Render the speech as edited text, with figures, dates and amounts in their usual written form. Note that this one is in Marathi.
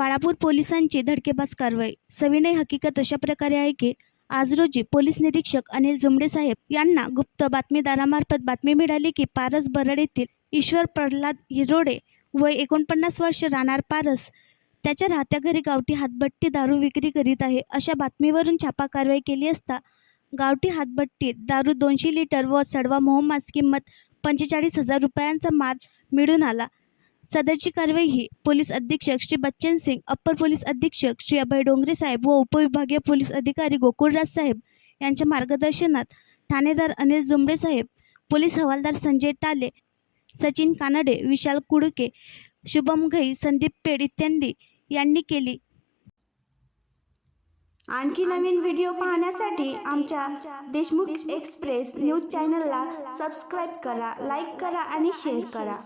बाळापूर पोलिसांची धडकेबाज कारवाई। सविनय हकीकत अशा प्रकारे आहे की आज रोजी पोलीस निरीक्षक अनिल जुमडे साहेब यांना गुप्त बातमीदारामार्फत बातमी मिळाली की पारस बरड येथील ईश्वर प्रल्हाद हिरोडे वय 49 वर्ष राहणार पारस त्याच्या राहत्या घरी गावठी हातभट्टी दारू विक्री करीत आहे अशा बातमीवरून छापा कारवाई केली असता गावठी हातभट्टी दारू 200 लिटर व सडवा मोहम्मद किंमत 45,000 रुपयांचा माल मिळून आला। सदरची कारवाई ही पोलीस अधीक्षक श्री बच्चन सिंग, अप्पर पोलीस अधीक्षक श्री अभय डोंगरे साहेब व उपविभागीय पोलीस अधिकारी गोकुळराज साहेब यांच्या मार्गदर्शनात ठाणेदार अनिल जुमडे साहेब, पोलीस हवालदार संजय टाले, सचिन कानडे, विशाल कुडके, शुभम घई, संदीप पेड इत्यादी यांनी केली। आणखी नवीन व्हिडिओ पाहण्यासाठी आमच्या देशमुख एक्सप्रेस न्यूज चॅनलला सबस्क्राईब करा, लाईक करा आणि शेअर करा।